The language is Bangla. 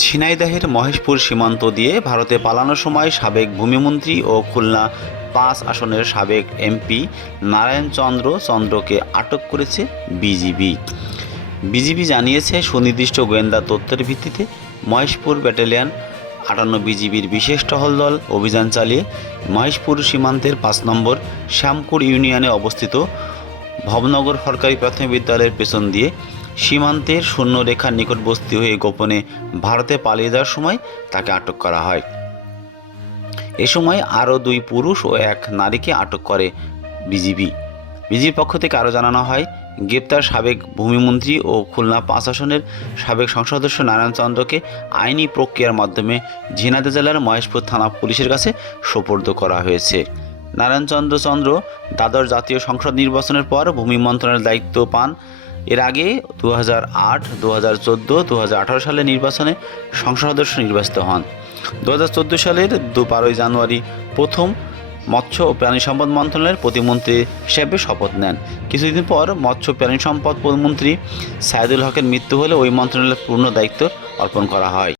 ঝিনাইদহের মহেশপুর সীমান্ত দিয়ে ভারতে পালানোর সময় সাবেক ভূমিমন্ত্রী ও খুলনা পাঁচ আসনের সাবেক এমপি নারায়ণ চন্দ্র চন্দ্রকে আটক করেছে বিজিবি। বিজিবি জানিয়েছে, সুনির্দিষ্ট গোয়েন্দা তথ্যের ভিত্তিতে মহেশপুর ব্যাটালিয়ন আটান্ন বিজিবির বিশেষ টহল দল অভিযান চালিয়ে মহেশপুর সীমান্তের পাঁচ নম্বর শ্যামপুর ইউনিয়নে অবস্থিত ভবনগর সরকারি প্রাথমিক বিদ্যালয়ের পেছন দিয়ে সীমান্তের শূন্যরেখার নিকটবর্তী হয়ে গোপনে ভারতে পালিয়ে যাওয়ার সময় তাকে আটক করা হয়। এ সময় আরও দুই পুরুষ ও এক নারীকে আটক করে বিজিবি। বিজিবির পক্ষ থেকে আরও জানানো হয়, গ্রেপ্তার সাবেক ভূমিমন্ত্রী ও খুলনা পাঁচ আসনের সাবেক সংসদ সদস্য নারায়ণ চন্দ্রকে আইনি প্রক্রিয়ার মাধ্যমে ঝিনাইদহ জেলার মহেশপুর থানা পুলিশের কাছে সোপর্দ করা হয়েছে। নারায়ণচন্দ্র চন্দ্র দ্বাদশ জাতীয় সংসদ নির্বাচনের পর ভূমি মন্ত্রণালয়ের দায়িত্ব পান এর আগে দু হাজার আট দু হাজার চোদ্দ দু হাজার আঠারো সালে নির্বাচনে সংসদ সদস্য নির্বাচিত হন। দু হাজার চোদ্দ সালের দু বারোই জানুয়ারি প্রথম মৎস্য ও প্রাণী সম্পদ মন্ত্রণালয়ের প্রতিমন্ত্রী হিসেবে শপথ নেন। কিছুদিন পর মৎস্য প্রাণী সম্পদ প্রতিমন্ত্রী সাইদুল হকের মৃত্যু হলে ওই মন্ত্রণালয়ের পূর্ণ দায়িত্ব অর্পণ করা হয়।